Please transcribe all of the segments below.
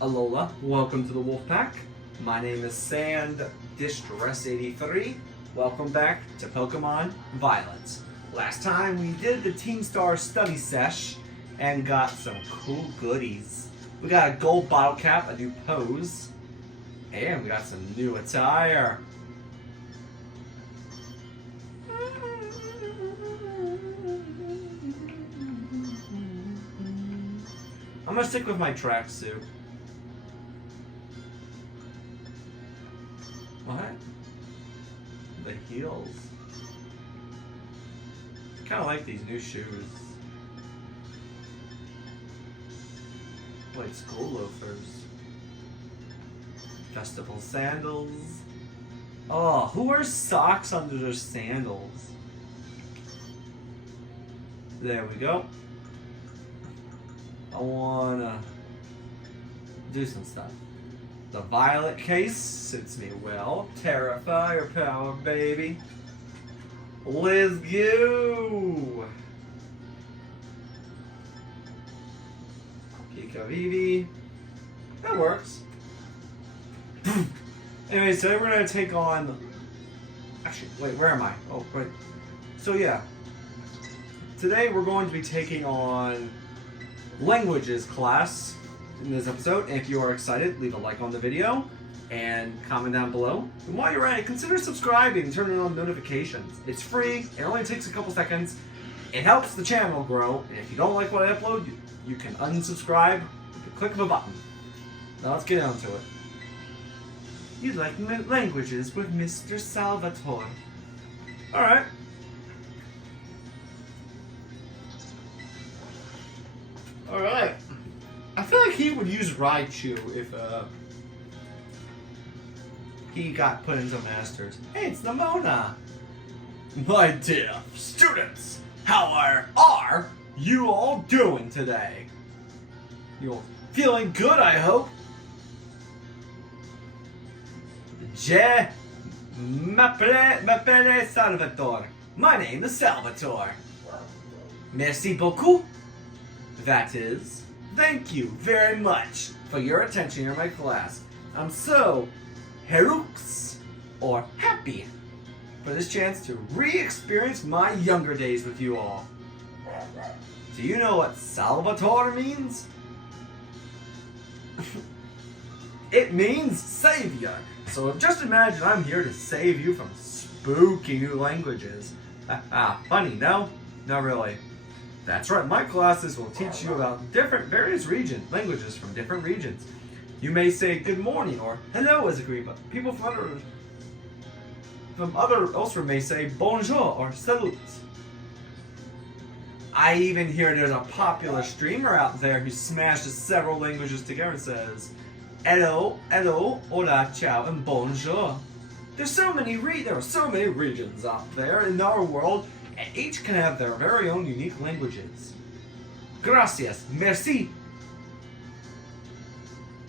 Alola, welcome to the Wolfpack. My name is Sand Distress 83. Welcome back to Pokemon Violet. Last time we did the Team Star study sesh and got some cool goodies. We got a gold bottle cap, a new pose, and we got some new attire. I'm gonna stick with my tracksuit. What? The heels. Kind of like these new shoes. Like school loafers. Festival sandals. Oh, who wears socks under their sandals? There we go. I wanna do some stuff. The violet case suits me well. Terra firepower, baby. Let's go. Pika Vivi. That works. Anyway, so we're gonna take on. Actually, wait, where am I? Oh, wait. So yeah. Today we're going to be taking on languages class in this episode. And if you are excited, leave a like on the video and comment down below. And while you're at it, consider subscribing and turning on notifications. It's free. It only takes a couple seconds. It helps the channel grow. And if you don't like what I upload, you can unsubscribe with the click of a button. Now let's get on to it. You like languages with Mr. Salvatore. Alright. Alright. I feel like he would use Raichu if he got put into Masters. Hey, it's Nimona! My dear students, how are you all doing today? You all feeling good, I hope? Je m'appelle Salvatore. My name is Salvatore. Merci beaucoup. That is, thank you very much for your attention in my class. I'm so heroux, or happy, for this chance to re-experience my younger days with you all. Do you know what Salvatore means? It means savior. So just imagine I'm here to save you from spooky new languages. Funny, no? Not really. That's right, my classes will teach you about various languages from different regions. You may say good morning or hello as agreed, but people from elsewhere may say bonjour or salut. I even hear there's a popular streamer out there who smashes several languages together and says hello, hola, ciao, and bonjour. There are so many regions out there in our world, and each can have their very own unique languages. Gracias, merci,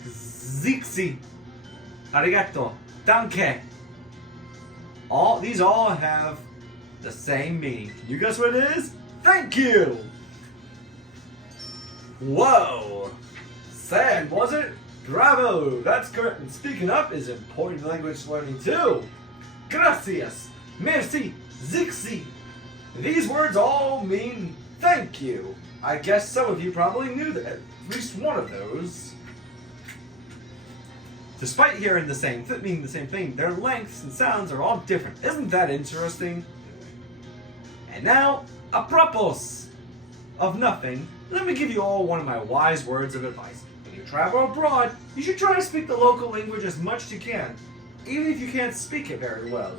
zixi, arigato, danke. These all have the same meaning. Can you guess what it is? Thank you! Whoa! Sand, was it? Bravo! That's correct. And speaking up is important language learning too. Gracias, merci, zixi. These words all mean thank you. I guess some of you probably knew that, at least one of those. Despite hearing meaning the same thing, their lengths and sounds are all different. Isn't that interesting? And now, apropos of nothing, let me give you all one of my wise words of advice. When you travel abroad, you should try to speak the local language as much as you can, even if you can't speak it very well.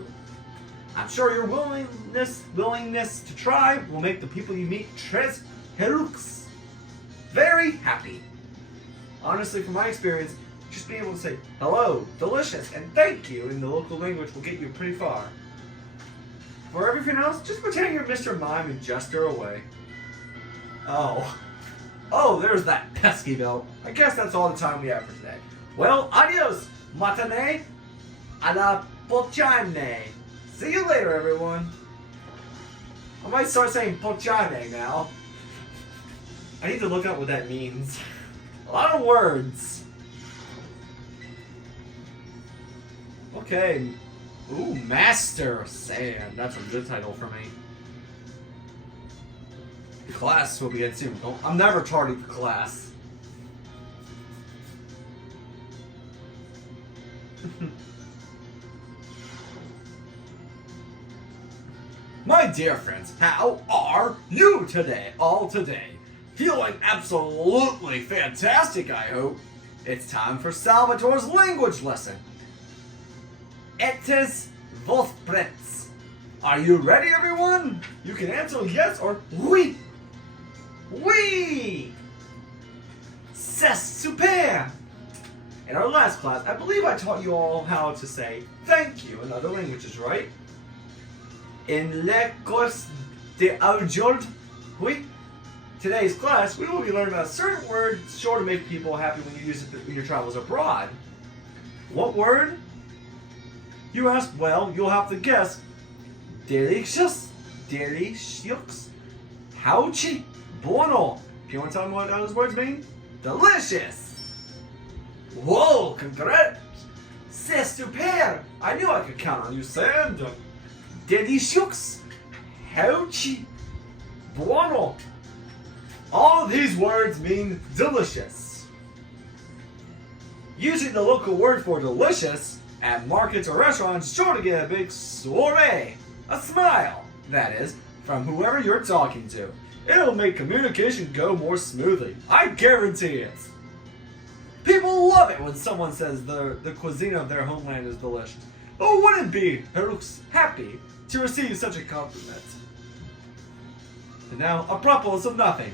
I'm sure your willingness to try will make the people you meet tres heroux very happy. Honestly, from my experience, just being able to say hello, delicious, and thank you in the local language will get you pretty far. For everything else, just pretend you're Mr. Mime and gesture away. Oh, there's that pesky bell. I guess that's all the time we have for today. Well, adios, matane, a la prochaine. See you later, everyone. I might start saying pochane now. I need to look up what that means. A lot of words. Okay. Ooh, Master Sand. That's a good title for me. Class will begin soon. I'm never tardy for class. My dear friends, how are you today? All today? Feeling absolutely fantastic, I hope. It's time for Salvatore's language lesson. Etes vos prets. Are you ready, everyone? You can answer yes or oui. Oui! C'est super! In our last class, I believe I taught you all how to say thank you in other languages, right? In le cours d'aujourd'hui, today's class, we will be learning about certain words sure to make people happy when you use it in your travels abroad. What word? You ask, well, you'll have to guess. Delicious, delicious, hauchi, buono. Do you want to tell me what those words mean? Delicious. Whoa, congrats. C'est super. I knew I could count on you, Sand. Delicious, hauchi, buono. All of these words mean delicious. Using the local word for delicious at markets or restaurants is sure to get a big soiree, a smile, that is, from whoever you're talking to. It'll make communication go more smoothly. I guarantee it. People love it when someone says the cuisine of their homeland is delicious. Who wouldn't be happy to receive such a compliment? And now, apropos of nothing.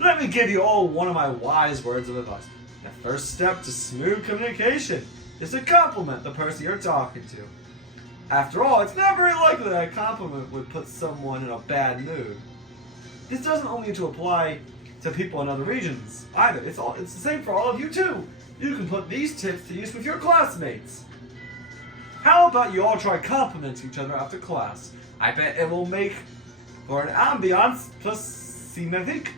Let me give you all one of my wise words of advice. The first step to smooth communication is to compliment the person you're talking to. After all, it's not very likely that a compliment would put someone in a bad mood. This doesn't only to apply to people in other regions either. It's the same for all of you too. You can put these tips to use with your classmates. How about you all try complimenting each other after class? I bet it will make for an ambiance plus cinématique.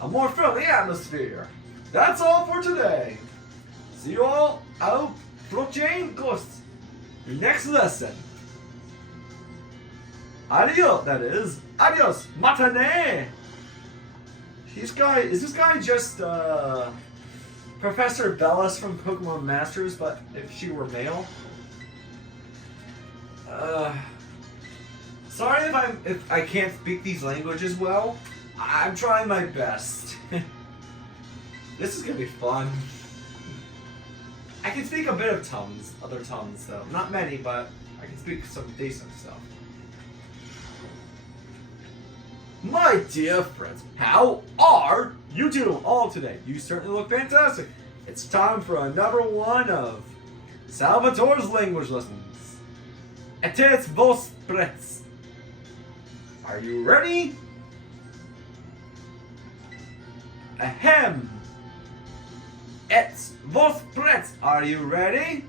A more friendly atmosphere. That's all for today. See you all out prochain course. Your next lesson. Adios, that is. Adios, matane. Is this guy just Professor Bellis from Pokémon Masters, but if she were male? Sorry if I can't speak these languages well. I'm trying my best. This is gonna be fun. I can speak a bit of other tongues though. Not many, but I can speak some decent stuff. My dear friends, how are you doing all today? You certainly look fantastic. It's time for another one of Salvatore's language lessons. Etes vos prets. Are you ready? Ahem. Et vos prets. Are you ready?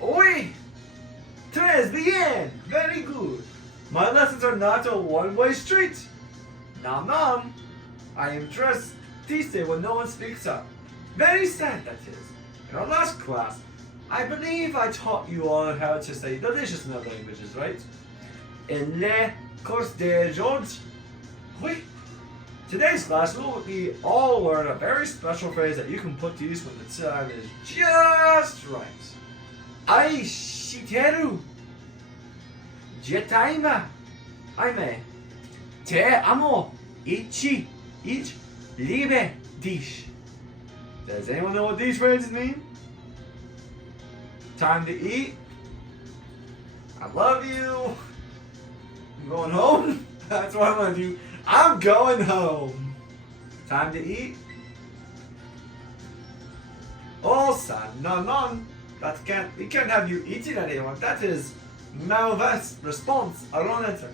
Oui. Très bien. Very good. My lessons are not a one-way street. Nom nom. I am dressed triste when no one speaks up. Very sad, that is. In our last class, I believe I taught you all how to say delicious in other languages, right? In le cours d'aujourd'hui. Oui. Today's class, we all learn a very special phrase that you can put to use when the time is just right. Ai shiteru. Jetaima. Aime. Te amo. Ichi. Ich liebe dich. Does anyone know what these phrases mean? Time to eat. I love you. I'm going home. That's what I'm gonna do. I'm going home. Time to eat. Oh, son, no. We can't have you eating at anyone. That is mauvaise response. I don't answer.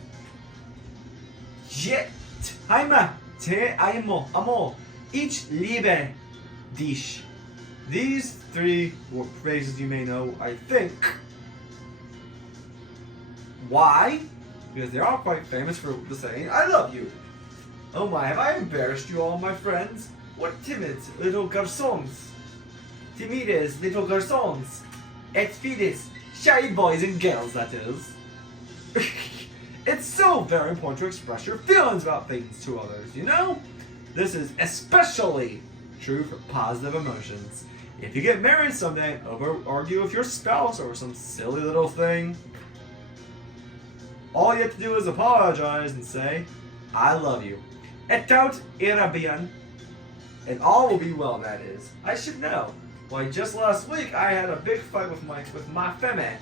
Je t'aime, te amo, ich liebe dich. These three phrases you may know, I think. Why? Because they are quite famous for the saying, I love you. Oh my, have I embarrassed you all, my friends? What timid little garçons? Timides little garçons. Et filles, shy boys and girls, that is. It's so very important to express your feelings about things to others, you know? This is especially true for positive emotions. If you get married someday and argue with your spouse over some silly little thing, all you have to do is apologize and say, I love you. Et tout ira bien. And all will be well, that is. I should know. Like just last week, I had a big fight with my femme.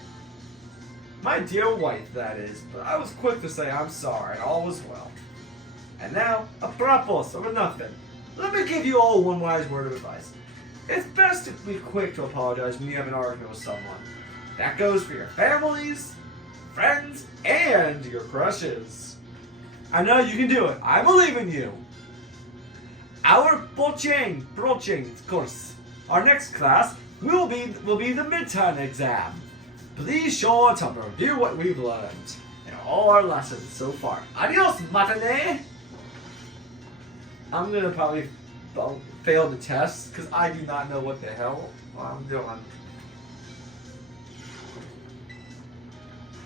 My dear wife, that is. But I was quick to say I'm sorry, all was well. And now, apropos of nothing, let me give you all one wise word of advice. It's best to be quick to apologize when you have an argument with someone. That goes for your families, friends, and your crushes. I know you can do it. I believe in you. Our Pokémon course, our next class will be the midterm exam. Please sure to review what we've learned in all our lessons so far. Adios, matane. I'm gonna probably fail the test because I do not know what the hell I'm doing.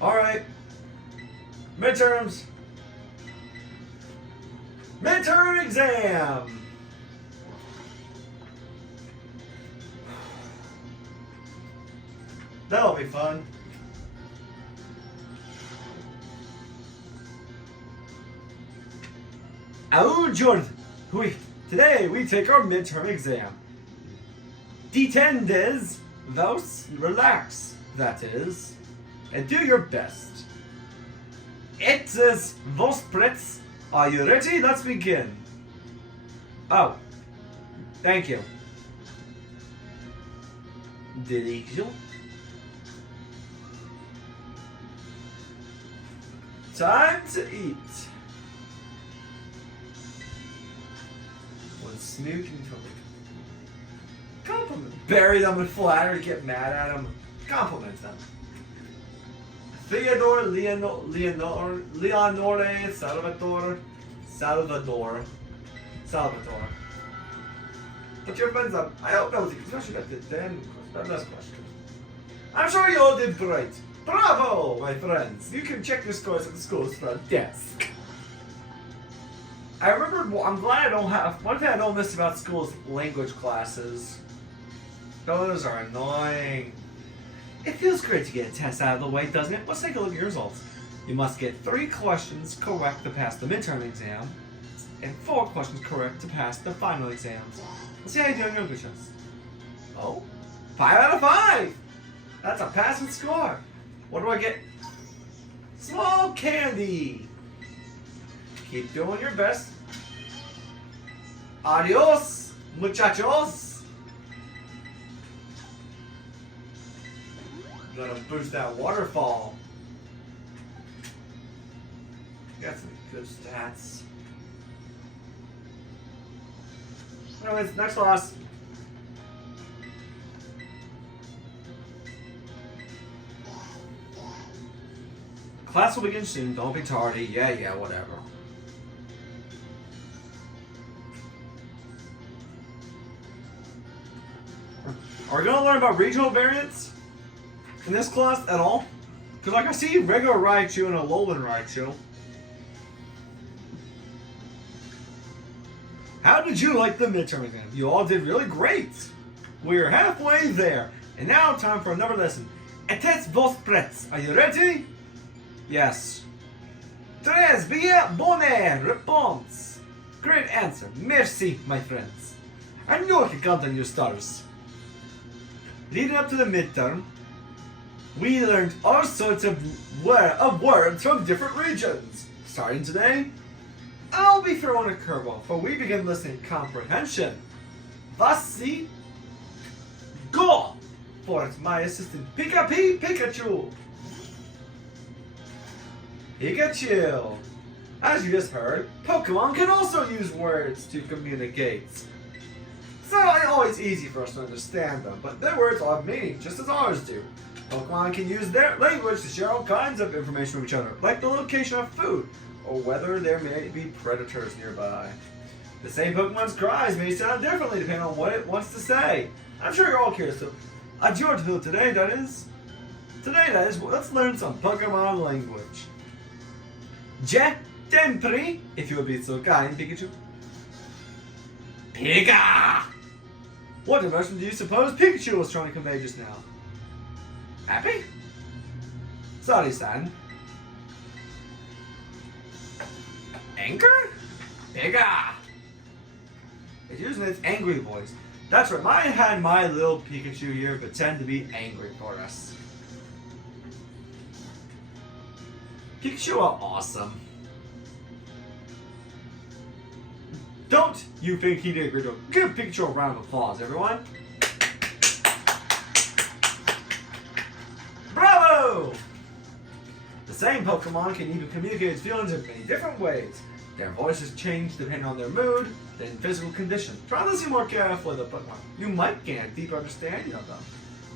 All right, midterms. Midterm exam. That'll be fun. Today we take our midterm exam. Detendes, thus relax, that is, and do your best. It is vos prets. Are you ready? Let's begin. Oh, thank you. Delicious. Time to eat. One snoot and compliment. Bury them with flattery, get mad at them. Compliment them. Theodore, Leonore, Salvatore. Put your friends up. I hope that was especially that last question. I'm sure you all did great. Bravo, my friends! You can check your scores at the school's front desk. I remember, I'm glad I don't have, one thing I don't miss about school is language classes. Those are annoying. It feels great to get a test out of the way, doesn't it? Let's take a look at your results. You must get 3 questions correct to pass the midterm exam, and 4 questions correct to pass the final exams. Let's see how you do on your English test. Oh, 5 out of 5! That's a passing score. What do I get? Small candy. Keep doing your best. Adios, muchachos. Gonna boost that waterfall. Got some good stats. Anyways, next class. Class will begin soon, don't be tardy. Yeah, whatever. Are we gonna learn about regional variants in this class at all? Because like I see regular Raichu and a Alolan Raichu. How did you like the midterm exam? You all did really great. We're halfway there. And now time for another lesson. Etes vos prets. Are you ready? Yes. Très bien, bonne réponse. Great answer. Merci, my friends. I knew I could count on your stars. Leading up to the midterm, we learned all sorts of words from different regions. Starting today, I'll be throwing a curveball, for we begin listening comprehension. Voici go for my assistant Pikachu. Pikachu. As you just heard, Pokemon can also use words to communicate. It's not always easy for us to understand them, but their words all have meaning just as ours do. Pokemon can use their language to share all kinds of information with each other, like the location of food, or whether there may be predators nearby. The same Pokemon's cries may sound differently depending on what it wants to say. I'm sure you're all curious, so today, that is, let's learn some Pokemon language. Je t'en if you would be so kind, Pikachu. Pika! What emotion do you suppose Pikachu was trying to convey just now? Happy? Sorry, son. Anger? Pika! It's using its angry voice. That's right, I had my little Pikachu here pretend to be angry for us. Pikachu are awesome. Don't you think he did a great job? Give Pikachu a round of applause, everyone. Bravo! The same Pokemon can even communicate its feelings in many different ways. Their voices change depending on their mood and physical condition. Try listening more carefully to the Pokemon. You might gain a deeper understanding of them.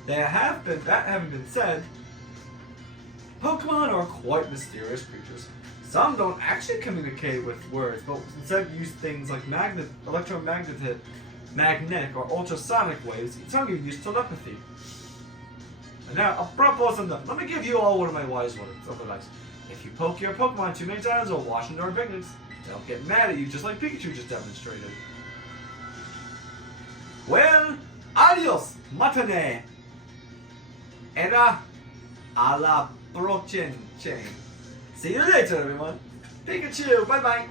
That having been said, Pokemon are quite mysterious creatures. Some don't actually communicate with words, but instead use things like electromagnetic, or ultrasonic waves, and some even use telepathy. And now, apropos of that, let me give you all one of my wise words of advice. If you poke your Pokemon too many times while watching their picnics, they'll get mad at you just like Pikachu just demonstrated. Well, adios, matane. Era a la próxima. See you later, everyone. Pikachu, bye-bye.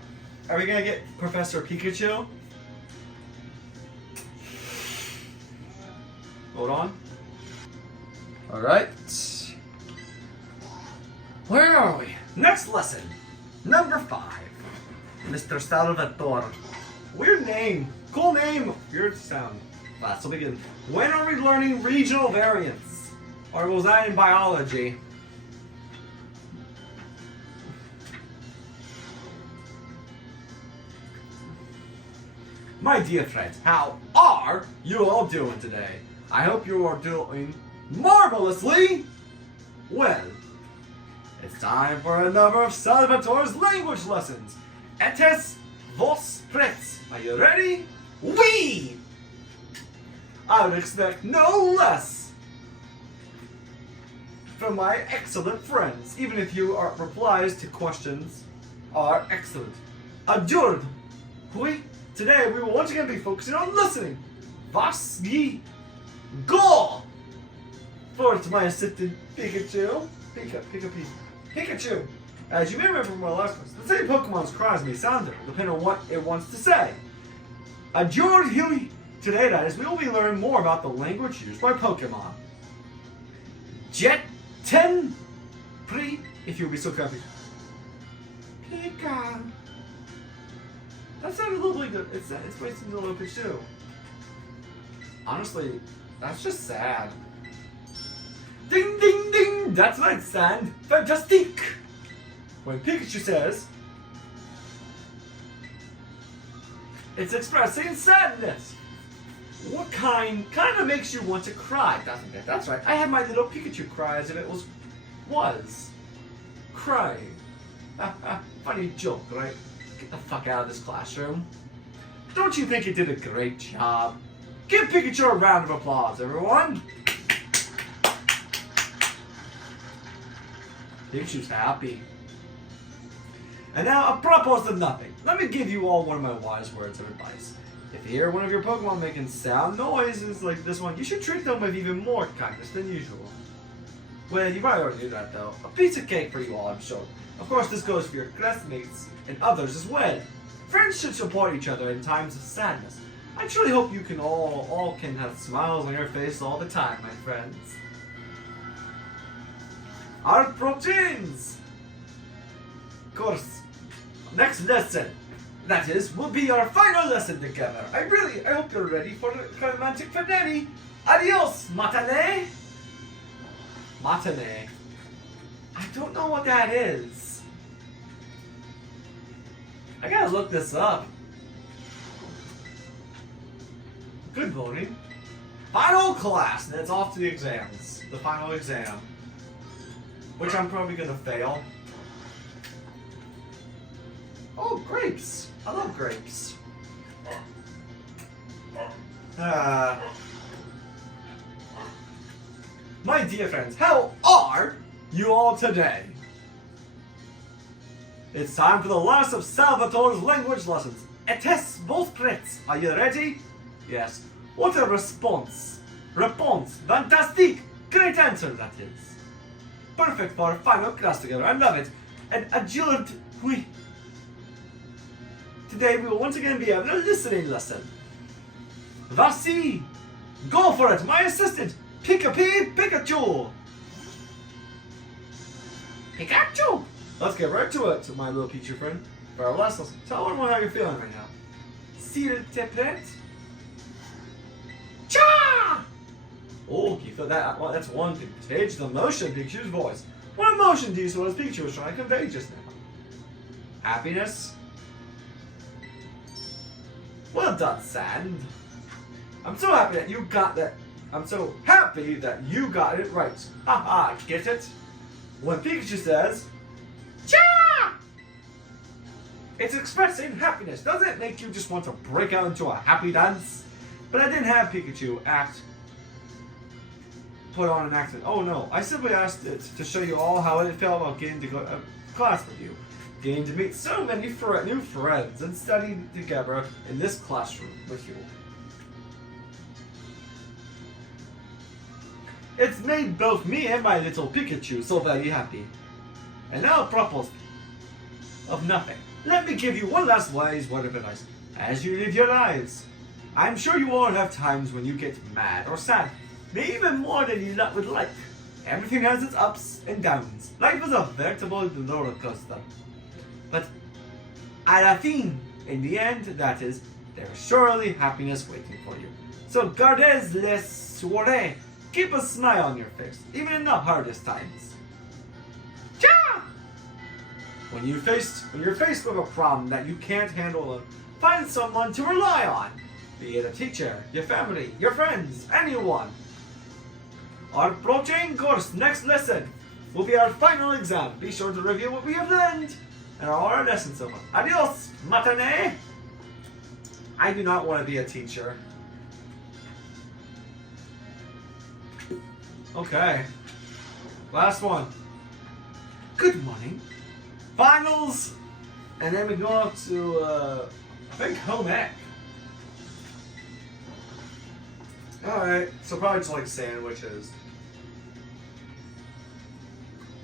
Are we gonna get Professor Pikachu? Hold on. Alright. Where are we? Next lesson. Number 5. Mr. Salvatore. Weird name. Cool name. Weird sound. So begin. When are we learning regional variants? Or was that in biology? My dear friends, how are you all doing today? I hope you are doing marvelously well. It's time for another of Salvatore's language lessons. Etes vos prets. Are you ready? Oui! I would expect no less from my excellent friends, even if your replies to questions are excellent. Adored. Oui. Today we will once again be focusing on listening. Was ye go? Forward my assistant Pikachu. Pikachu. As you may remember from my last one, the same Pokemon's cries may sound different depending on what it wants to say. Adored Huey. Today, that is, we will be learning more about the language used by Pokemon. Jet ten pre, if you'll be so kind. Pika. That sounded a little bit good. It's wasted a little bit too. Honestly, that's just sad. Ding ding ding! That's right, son. Fantastic! When Pikachu says, it's expressing sadness. What kind of makes you want to cry, doesn't it? That's right. I had my little Pikachu cry as if it was crying. Funny joke, right? Get the fuck out of this classroom. Don't you think you did a great job? Give Pikachu a round of applause, everyone. Pikachu's happy. And now, apropos of nothing, let me give you all one of my wise words of advice. If you hear one of your Pokemon making sound noises like this one, you should treat them with even more kindness than usual. Well, you probably already knew that though. A piece of cake for you all, I'm sure. Of course, this goes for your classmates and others as well. Friends should support each other in times of sadness. I truly hope you can all can have smiles on your face all the time, my friends. Our proteins! Of course, next lesson, that is, will be our final lesson together. I hope you're ready for the romantic finale. Adios, matane! Matane. I don't know what that is. I gotta look this up. Good morning. Final class, and it's off to the exams. The final exam. Which I'm probably gonna fail. Oh, grapes. I love grapes. My dear friends, how are you all today? It's time for the last of Salvatore's language lessons. Etes vos prets. Are you ready? Yes. What a response. Réponse. Fantastique. Great answer, that is. Perfect for our final class together. I love it. And adjured, oui. Today we will once again be having a listening lesson. Voici. Go for it, my assistant. Pikachu. Pikachu. Let's get right to it, my little Pikachu friend. For our last lesson. Tell everyone how you're feeling right now. S'il te plaît. Cha! Oh, can you feel that? Well, that's one thing. Stage the emotion, Pikachu's voice. What emotion do you suppose Pikachu was trying to convey just now? Happiness? Well done, Sand. I'm so happy that you got that. I'm so happy that you got it right. Haha, get it? When Pikachu says, Cha! It's expressing happiness. Doesn't it make you just want to break out into a happy dance? But I didn't have Pikachu put on an accent. Oh no, I simply asked it to show you all how it felt about getting to go to class with you. Getting to meet so many new friends and study together in this classroom with you. It's made both me and my little Pikachu so very happy. And now apropos of nothing, let me give you one last wise word of advice as you live your lives. I'm sure you all have times when you get mad or sad, maybe even more than you would like. Everything has its ups and downs. Life is a veritable roller coaster. But à la fin, in the end, that is, there is surely happiness waiting for you. So gardez les soirées. Keep a smile on your face, even in the hardest times. Ja! When you're faced with a problem that you can't handle alone, find someone to rely on. Be it a teacher, your family, your friends, anyone. Our approaching course next lesson will be our final exam. Be sure to review what we have learned and our lessons so far. Adios, matane! I do not want to be a teacher. Okay. Last one. Good morning. Finals! And then we go up to, I think home ec. Alright, so probably just like sandwiches.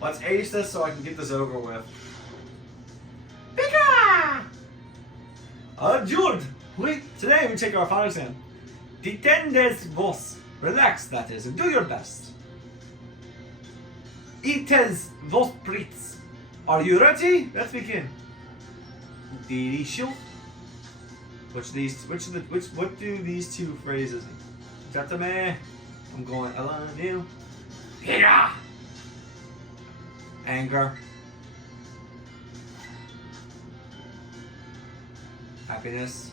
Let's ace this so I can get this over with. Pika! Jude! Today we take our final exam. Detendes vos. Relax, that is, and do your best. Ites vos prits. Are you ready? Let's begin. Delicious. What do these two phrases mean? Tatame. I'm going, I love you. Here. Anger. Happiness.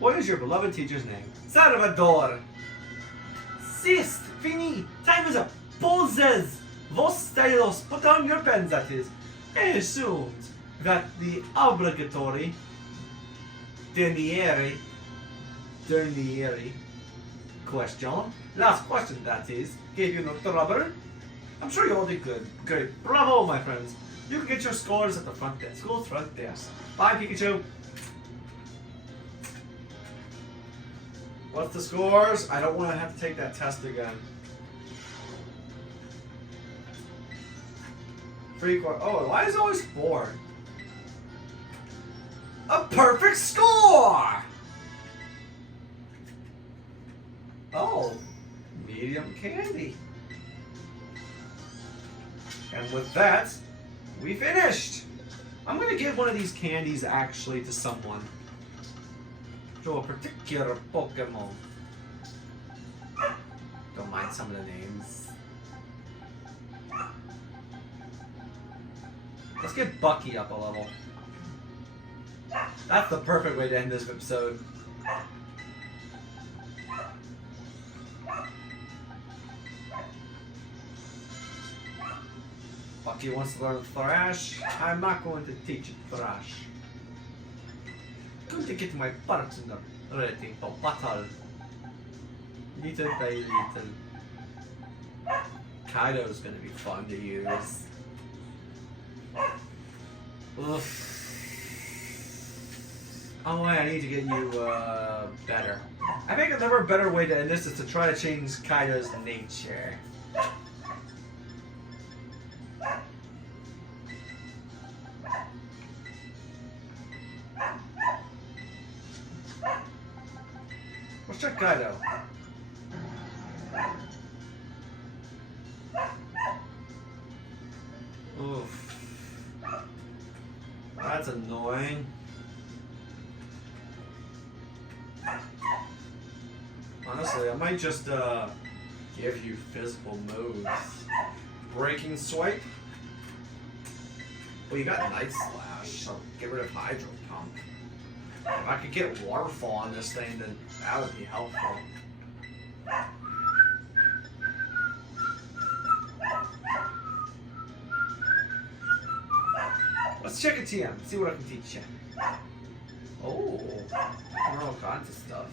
What is your beloved teacher's name? Salvatore. Sist. Fini. Time is up. Pauses. Vos stylos. Put down your pens, that is. And assumed that the obligatory derniere question, last question that is, gave you no trouble. I'm sure you all did good. Great. Bravo, my friends. You can get your scores at the front desk. School's front desk. Bye, Pikachu. What's the scores? I don't want to have to take that test again. Oh, why is it always 4? A perfect score! Oh, medium candy. And with that, we finished. I'm going to give one of these candies actually to someone. To a particular Pokémon. Don't mind some of the names. Let's get Bucky up a level. That's the perfect way to end this episode. Bucky wants to learn Thrash. I'm not going to teach it Thrash. going to get my partner ready for battle. Little by little. Kaido's gonna be fun to use. Oof. Oh wait, I need to get you better. I think another better way to end this is to try to change Kaido's nature. Let's check Kaido. Oof. That's annoying. Honestly, I might just give you physical moves. Breaking Swipe. Well, you got Night Slash, so get rid of Hydro Pump. If I could get Waterfall on this thing, then that would be helpful. Let's check a TM, see what I can teach you. Oh, all kinds of stuff.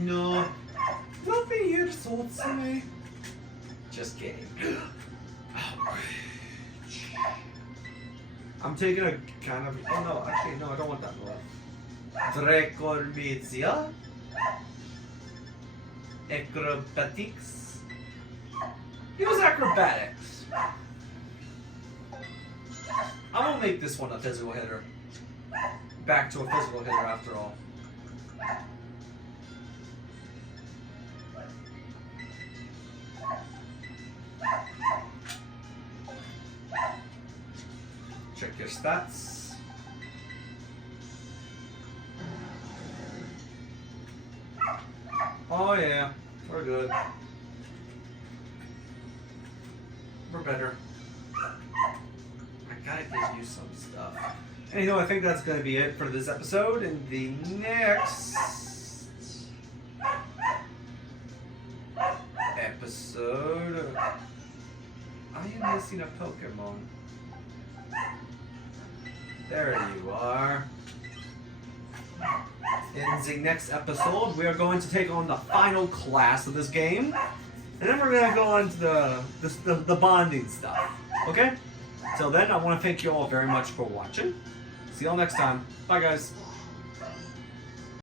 No, nothing here sorts me. Just kidding. I'm taking a kind of. Oh no, actually no, I don't want that left. Dracormizia. Acrobatics. Use acrobatics. I won't make this one a physical hitter. Back to a physical hitter after all. Check your stats. Oh yeah, we're good. We're better. I gotta give you some stuff. Anyhow, I think that's gonna be it for this episode. In the next episode, I am missing a Pokémon. There you are. In the next episode, we are going to take on the final class of this game, and then we're going to go on to the bonding stuff. Okay? Till then, I want to thank you all very much for watching. See you all next time. Bye, guys.